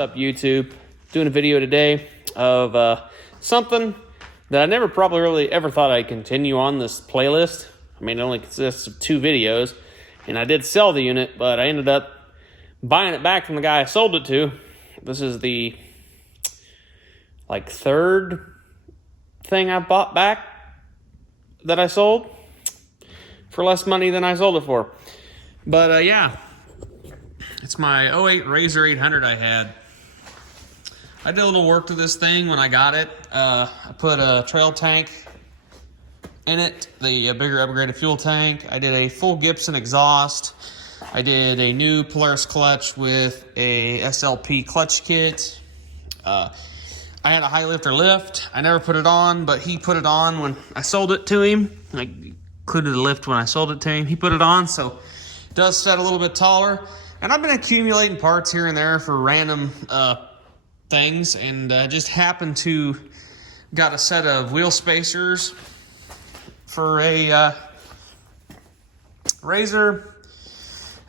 up, YouTube? Doing a video today of something that I never probably really ever thought I'd continue on this playlist. I mean, it only consists of 2 videos, and I did sell the unit, but I ended up buying it back from the guy I sold it to. This is the third thing I bought back that I sold for less money than I sold it for. But yeah, it's my 08 Rzr 800 I had. I did a little work to this thing when I got it. I put a trail tank in it, the bigger upgraded fuel tank. I did a full Gibson exhaust. I did a new Polaris clutch with a SLP clutch kit. I had a high lifter lift. I never put it on, but he put it on when I sold it to him. I included a lift when I sold it to him. He put it on, so it does set a little bit taller. And I've been accumulating parts here and there for random things, and just happened to got a set of wheel spacers for a Rzr,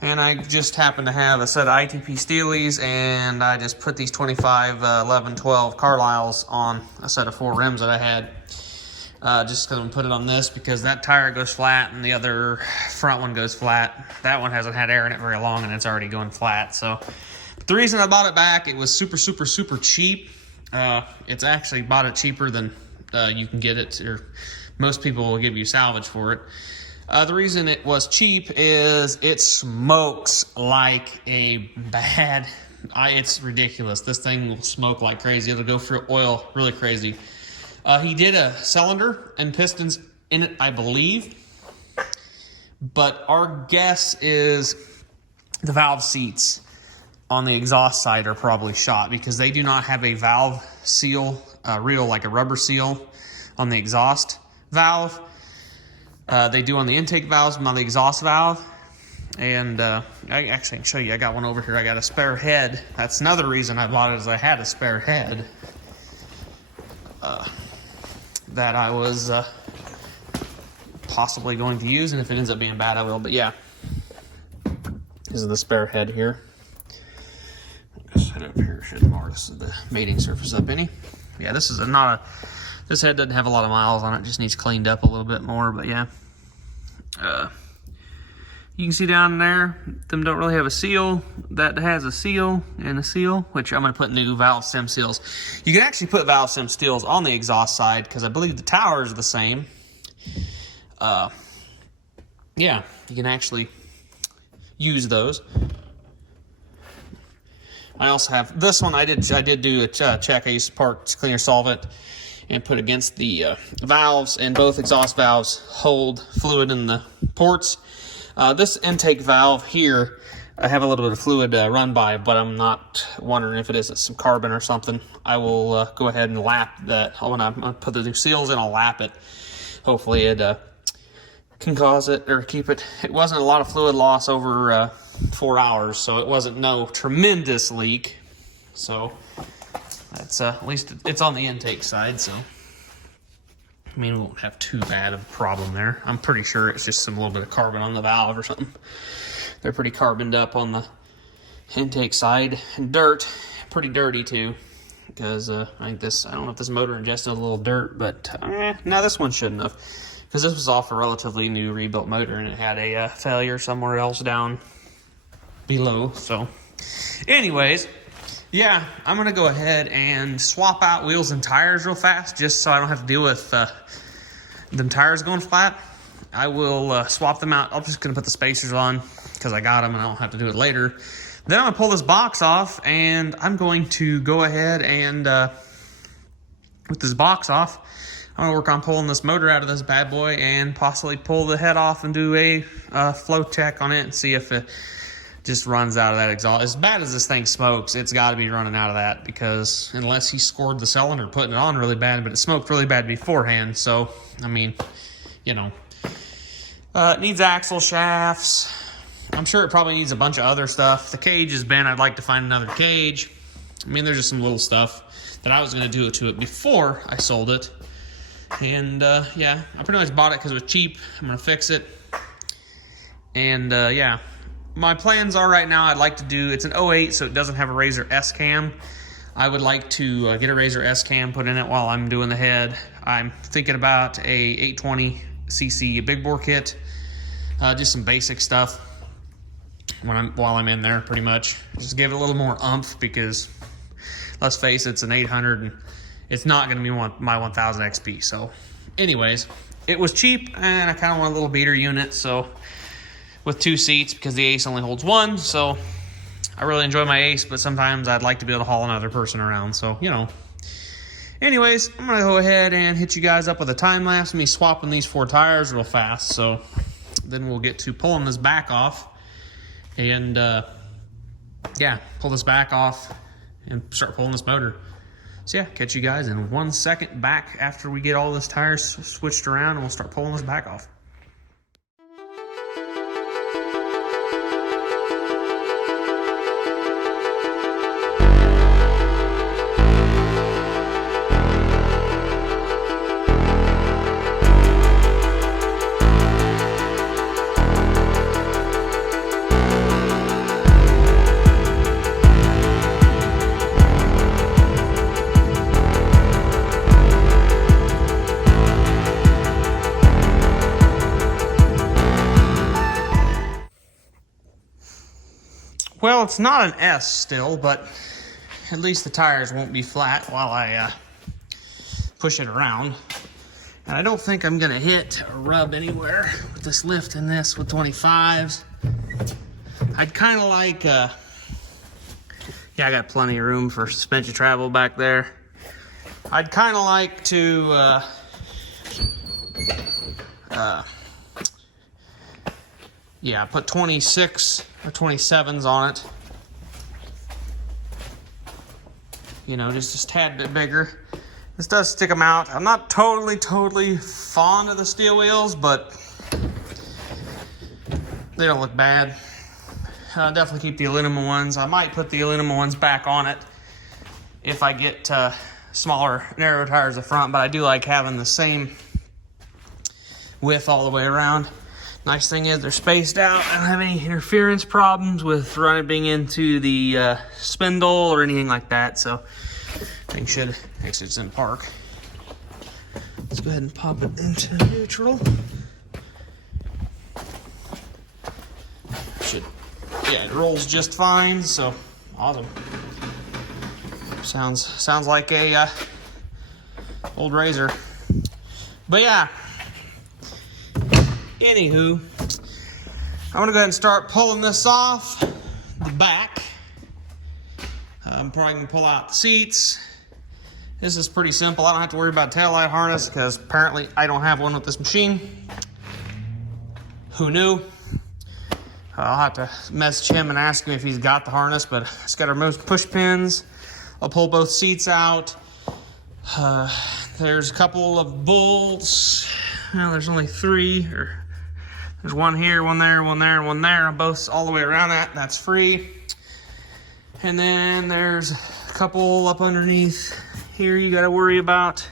and I just happened to have a set of ITP Steelies, and I just put these 25, 11, 12 Carlisles on a set of 4 rims that I had, just because I'm put it on this because that tire goes flat and the other front one goes flat. That one hasn't had air in it very long and it's already going flat. So the reason I bought it back, it was super cheap. It's actually bought it cheaper than you can get it, or most people will give you salvage for it. The reason it was cheap is it smokes like a bad... it's ridiculous. This thing will smoke like crazy. It'll go through oil really crazy. He did a cylinder and pistons in it, I believe. But our guess is the valve seats on the exhaust side are probably shot because they do not have a valve seal, real like a rubber seal on the exhaust valve. They do on the intake valves, but on the exhaust valve. And I actually can show you. I got one over here. I got a spare head. That's another reason I bought it, is I had a spare head that I was possibly going to use, and if it ends up being bad, I will. But yeah, this is the spare head here. Just head up here. Should mark this is the mating surface up any. Yeah, this is this head doesn't have a lot of miles on it. Just needs cleaned up a little bit more. But yeah, you can see down there, them don't really have a seal. That has a seal and a seal, which I'm going to put new valve stem seals. You can actually put valve stem seals on the exhaust side because I believe the towers are the same. Yeah, you can actually use those. I also have this one. I did do a check. I used parts cleaner solvent and put against the valves, and both exhaust valves hold fluid in the ports. This intake valve here, I have a little bit of fluid run by, but I'm not wondering if it is some carbon or something. I will go ahead and lap that. When I put the new seals in, I'll lap it. Hopefully it can cause it or keep it. It wasn't a lot of fluid loss over 4 hours, so it wasn't no tremendous leak. So that's at least it's on the intake side, so I mean, we won't have too bad of a problem there. I'm pretty sure it's just a little bit of carbon on the valve or something. They're pretty carboned up on the intake side. And dirt, pretty dirty too. Because I think this, I don't know if this motor ingested a little dirt, but no, this one shouldn't have. Because this was off a relatively new rebuilt motor and it had a failure somewhere else down below. So anyways, yeah, I'm going to go ahead and swap out wheels and tires real fast just so I don't have to deal with them tires going flat. I will swap them out. I'm just going to put the spacers on because I got them and I don't have to do it later. Then I'm going to pull this box off, and I'm going to go ahead and, with this box off, I'm going to work on pulling this motor out of this bad boy and possibly pull the head off and do a flow check on it and see if it just runs out of that exhaust. As bad as this thing smokes, it's got to be running out of that, because unless he scored the cylinder putting it on really bad, but it smoked really bad beforehand. So, I mean, you know, it needs axle shafts. I'm sure it probably needs a bunch of other stuff. The cage is bent. I'd like to find another cage. I mean, there's just some little stuff that I was going to do to it before I sold it. And, yeah, I pretty much bought it because it was cheap. I'm going to fix it. And, yeah, my plans are right now, I'd like to do, it's an 08, so it doesn't have a Rzr S cam. I would like to get a Rzr S cam put in it while I'm doing the head. I'm thinking about a 820cc big bore kit, just some basic stuff while I'm in there, pretty much. Just give it a little more oomph, because let's face it, it's an 800 and it's not going to be my 1000 XP. So anyways, it was cheap and I kind of want a little beater unit, so with 2 seats, because the Ace only holds 1. So I really enjoy my Ace, but sometimes I'd like to be able to haul another person around, so you know. Anyways, I'm gonna go ahead and hit you guys up with a time lapse of me swapping these 4 tires real fast, so then we'll get to pulling this back off and yeah, pull this back off and start pulling this motor. So yeah, catch you guys in 1 second back after we get all this tires switched around, and we'll start pulling this back off. Well, it's not an S still, but at least the tires won't be flat while I push it around. And I don't think I'm gonna hit or rub anywhere with this lift in this with 25s. I'd kind of like, yeah, I got plenty of room for suspension travel back there. I'd kind of like to, yeah, put 26 or 27s on it. You know, just a tad bit bigger. This does stick them out. I'm not totally fond of the steel wheels, but they don't look bad. Definitely keep the aluminum ones. I might put the aluminum ones back on it if I get smaller, narrow tires up front, but I do like having the same width all the way around. Nice thing is they're spaced out. I don't have any interference problems with running into the spindle or anything like that, so things should, actually it's in park. Let's go ahead and pop it into neutral. Yeah, it rolls just fine, so awesome. Sounds like a old Rzr. But yeah, anywho, I'm gonna go ahead and start pulling this off the back. I'm probably gonna pull out the seats. This is pretty simple. I don't have to worry about taillight harness because apparently I don't have one with this machine. Who knew? I'll have to message him and ask him if he's got the harness, but it's got to remove push pins. I'll pull both seats out. There's a couple of bolts. Well, there's only 3, or there's one here, one there, one there, one there, both all the way around that. That's free. And then there's a couple up underneath here you got to worry about.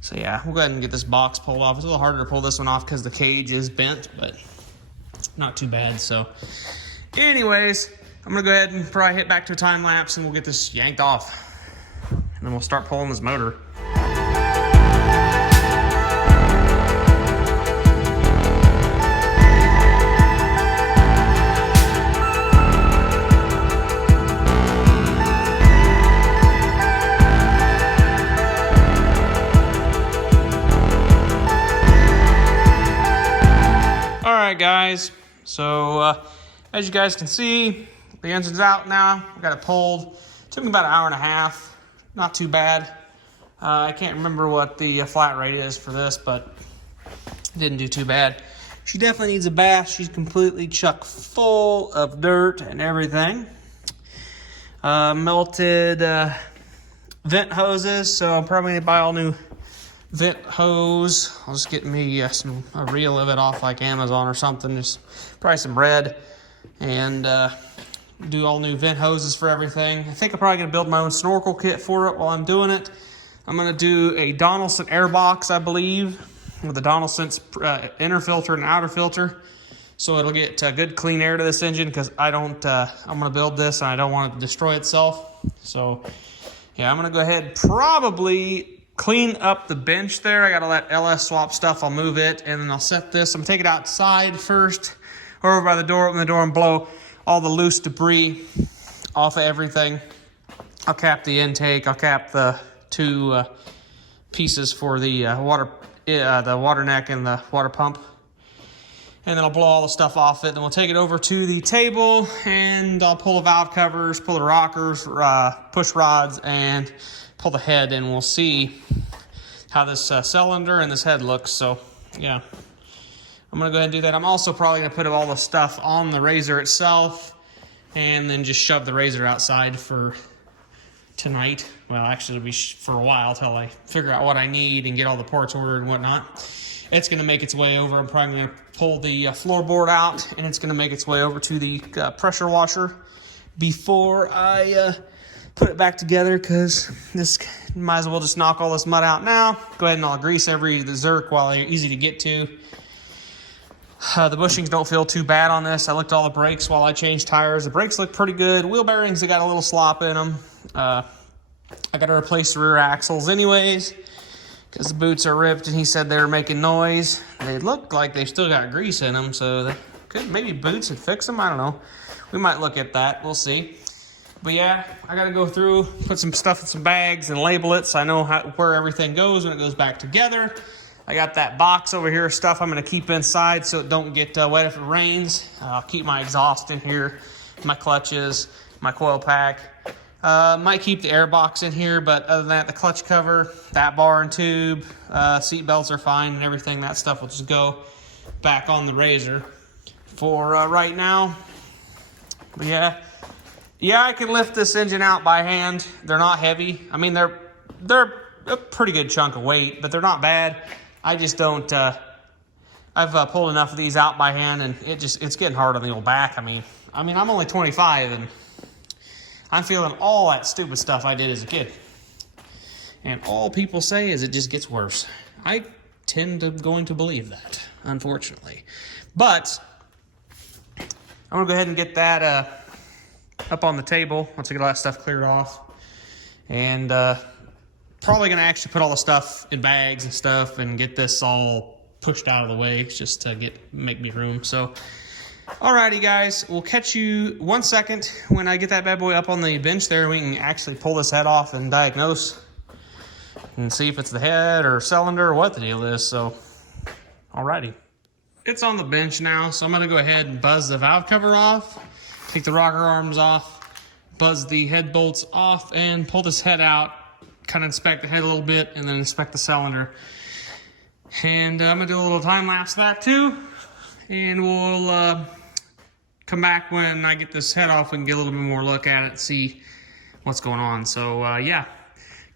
So yeah, we'll go ahead and get this box pulled off. It's a little harder to pull this one off because the cage is bent, but not too bad. So anyways, I'm gonna go ahead and probably hit back to a time lapse and we'll get this yanked off. And then we'll start pulling this motor. Alright guys, so as you guys can see, the engine's out now. We got it pulled. It took me about an hour and a half. Not too bad. I can't remember what the flat rate is for this, but it didn't do too bad. She definitely needs a bath. She's completely chock full of dirt and everything. Melted vent hoses, so I'm probably going to buy all new vent hose. I'll just get me a reel of it off like Amazon or something. Just probably some red, and do all new vent hoses for everything. I think I'm probably gonna build my own snorkel kit for it while I'm doing it. I'm gonna do a Donaldson air box, I believe, with a Donaldson's inner filter and outer filter. so it'll get good clean air to this engine, because I'm going to build this and I don't want it to destroy itself. So yeah, I'm going to go ahead, probably clean up the bench there. I got all that LS swap stuff. I'll move it, and then I'll set this. I'm going to take it outside first, or over by the door, open the door and blow all the loose debris off of everything. I'll cap the intake. I'll cap the two pieces for the water neck and the water pump. And then I'll blow all the stuff off it. Then we'll take it over to the table, and I'll pull the valve covers, pull the rockers, push rods, and pull the head, and we'll see how this cylinder and this head looks. So yeah, I'm gonna go ahead and do that. I'm also probably gonna put all the stuff on the Rzr itself, and then just shove the Rzr outside for tonight. Well, actually it'll be for a while till I figure out what I need and get all the parts ordered and whatnot. It's going to make its way over. I'm probably going to pull the floorboard out, and it's going to make its way over to the pressure washer before I put it back together, because this might as well just knock all this mud out now. Go ahead and I'll grease the Zerk while they're easy to get to. The bushings don't feel too bad on this. I looked at all the brakes while I changed tires. The brakes look pretty good. Wheel bearings, they got a little slop in them. I got to replace the rear axles anyways, because the boots are ripped, and he said they were making noise. They look like they still got grease in them, so they could, maybe boots would fix them. I don't know. We might look at that. We'll see. But yeah, I got to go through, put some stuff in some bags and label it so I know where everything goes when it goes back together. I got that box over here of stuff I'm going to keep inside so it don't get wet if it rains. I'll keep my exhaust in here, my clutches, my coil pack. Might keep the air box in here, but other than that, the clutch cover, that bar and tube, seat belts are fine, and everything, that stuff will just go back on the Rzr for right now. But yeah, I can lift this engine out by hand. They're not heavy. I mean, they're a pretty good chunk of weight, but they're not bad. I just don't. I've pulled enough of these out by hand, and it's getting hard on the old back. I mean, I'm only 25, and I'm feeling all that stupid stuff I did as a kid. And all people say is it just gets worse. I tend to going to believe that, unfortunately. But I'm going to go ahead and get that up on the table once I get all that stuff cleared off. And probably going to actually put all the stuff in bags and stuff and get this all pushed out of the way just to make me room. So alrighty guys, we'll catch you 1 second when I get that bad boy up on the bench there. We can actually pull this head off and diagnose and see if it's the head or cylinder or what the deal is. So alrighty, it's on the bench now, so I'm going to go ahead and buzz the valve cover off, take the rocker arms off, buzz the head bolts off, and pull this head out, kind of inspect the head a little bit, and then inspect the cylinder. And I'm going to do a little time lapse of that too, and we'll come back when I get this head off. We can get a little bit more look at it and see what's going on. So yeah,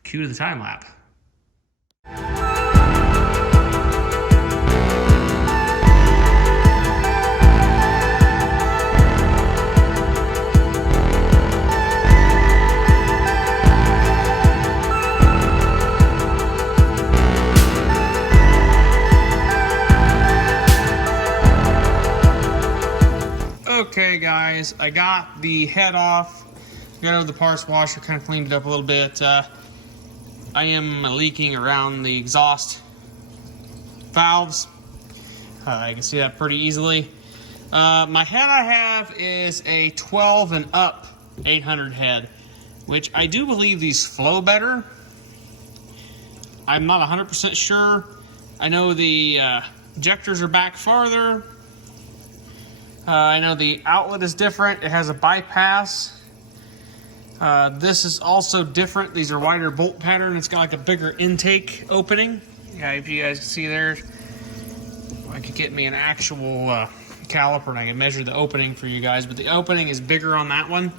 cue to the time lapse. Okay guys, I got the head off, got out the parts washer, kind of cleaned it up a little bit. I am leaking around the exhaust valves. You can see that pretty easily. My head I have is a 12 and up 800 head, which I do believe these flow better. I'm not 100% sure. I know the injectors are back farther. I know the outlet is different. It has a bypass. This is also different. These are wider bolt pattern. It's got like a bigger intake opening. Yeah, if you guys can see there, I could get me an actual caliper and I can measure the opening for you guys, but the opening is bigger on that one.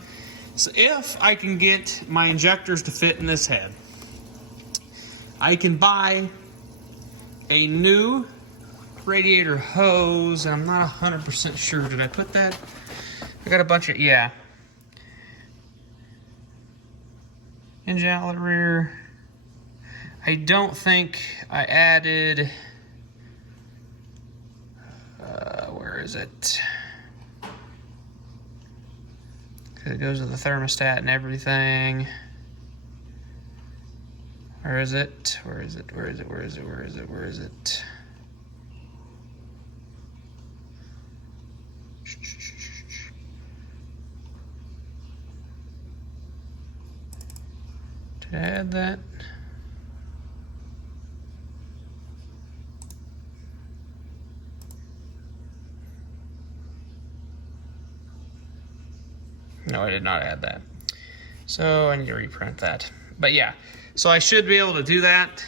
So if I can get my injectors to fit in this head, I can buy a new radiator hose. I'm not 100% sure. Did I put that? I got a bunch of, yeah. Engine outlet rear. I don't think I added, where is it? It goes with the thermostat and everything. Where is it? Where is it? Where is it? Where is it? Where is it? Where is it? Did I add that? No, I did not add that. So I need to reprint that. But yeah, so I should be able to do that.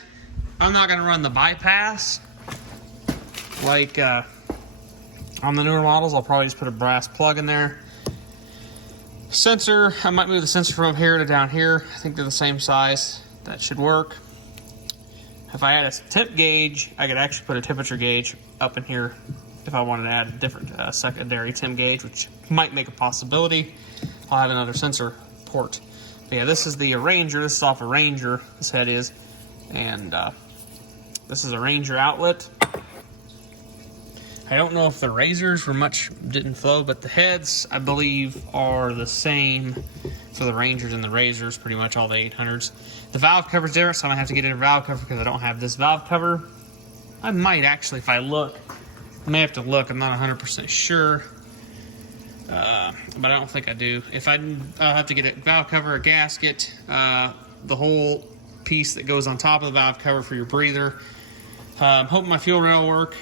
I'm not going to run the bypass like on the newer models. I'll probably just put a brass plug in there. Sensor, I might move the sensor from up here to down here. I think they're the same size. That should work. If I add a tip gauge, I could actually put a temperature gauge up in here if I wanted to add a different secondary temp gauge, which might make a possibility. I'll have another sensor port. But yeah, this is the Ranger. This is off a Ranger, this head is. And this is a Ranger outlet. I don't know if the Rzrs were didn't flow, but the heads, I believe, are the same for the Rangers and the Rzrs, pretty much all the 800s. The valve cover's there, so I'm gonna have to get a valve cover because I don't have this valve cover. I might actually, if I look, I may have to look, I'm not 100% sure. But I don't think I do. If I'll have to get a valve cover, a gasket, the whole piece that goes on top of the valve cover for your breather. Hoping my fuel rail will work.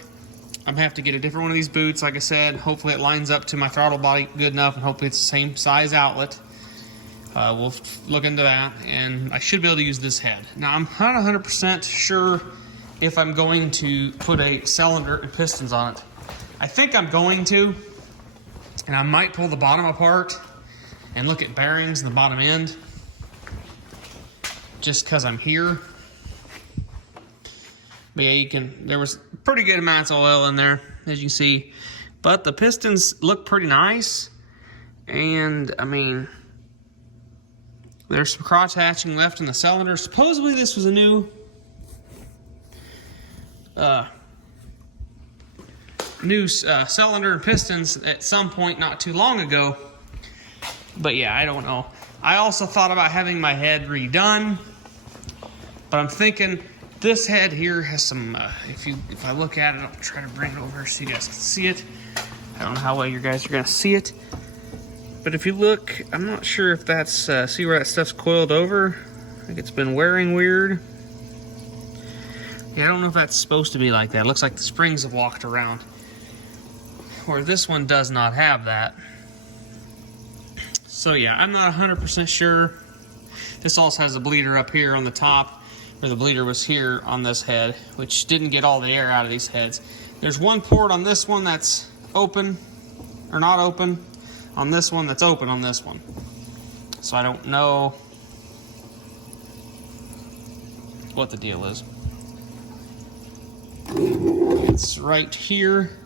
I'm gonna have to get a different one of these boots, like I said. Hopefully it lines up to my throttle body good enough, and hopefully it's the same size outlet. We'll look into that, and I should be able to use this head. Now, I'm not 100% sure if I'm going to put a cylinder and pistons on it. I think I'm going to, and I might pull the bottom apart and look at bearings in the bottom end, just because I'm here. But yeah, there was pretty good amounts of oil in there, as you can see. But the pistons look pretty nice. And, I mean, there's some crotch hatching left in the cylinder. Supposedly this was a new cylinder and pistons at some point not too long ago. But yeah, I don't know. I also thought about having my head redone. But I'm thinking this head here has some, if I look at it, I'll try to bring it over so you guys can see it. I don't know how well you guys are going to see it. But if you look, I'm not sure if that's, see where that stuff's coiled over? I think it's been wearing weird. Yeah, I don't know if that's supposed to be like that. It looks like the springs have walked around. Where this one does not have that. So yeah, I'm not 100% sure. This also has a bleeder up here on the top, where the bleeder was here on this head, which didn't get all the air out of these heads. There's one port on this one that's open, or not open, on this one that's open on this one. So I don't know what the deal is. It's right here.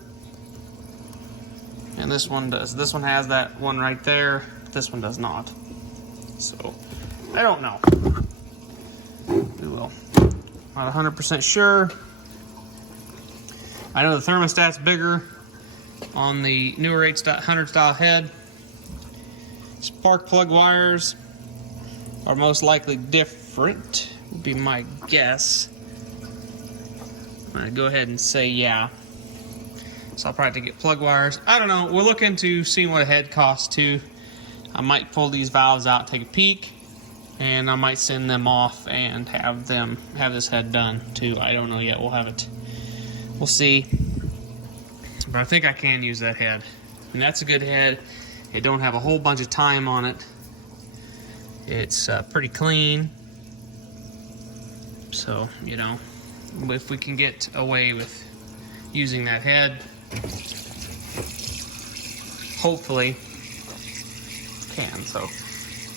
And this one does. This one has that one right there. This one does not. So, I don't know. We will. Not 100% sure. I know the thermostat's bigger on the newer 800 style head. Spark plug wires are most likely different, would be my guess. I'm gonna go ahead and say yeah. So I'll probably have to get plug wires. I don't know. We'll look into seeing what a head costs too. I might pull these valves out, take a peek, and I might send them off and have this head done too. I don't know yet. We'll have it. We'll see. But I think I can use that head. And that's a good head. It don't have a whole bunch of time on it. It's pretty clean. So, you know, if we can get away with using that head, hopefully can. So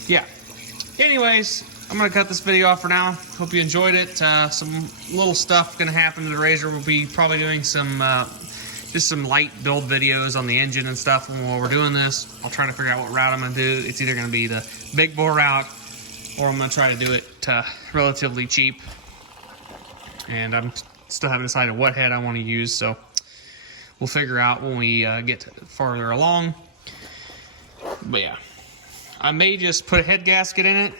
yeah, anyways, I'm gonna cut this video off for now. Hope you enjoyed it. Some little stuff gonna happen to the Rzr. We'll be probably doing some just some light build videos on the engine and stuff while we're doing this. I'll try to figure out what route I'm gonna do. It's either gonna be the big bore route, or I'm gonna try to do it relatively cheap. And I'm still haven't decided what head I want to use, so we'll figure out when we get farther along. But yeah, I may just put a head gasket in it,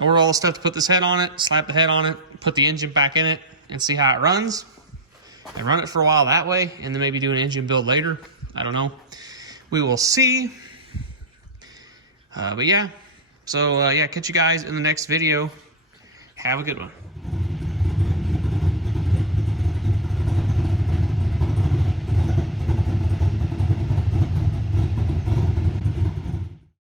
order all the stuff to put this head on it, slap the head on it, put the engine back in it, and see how it runs. And run it for a while that way, and then maybe do an engine build later. I don't know. We will see. But yeah, so yeah, catch you guys in the next video. Have a good one.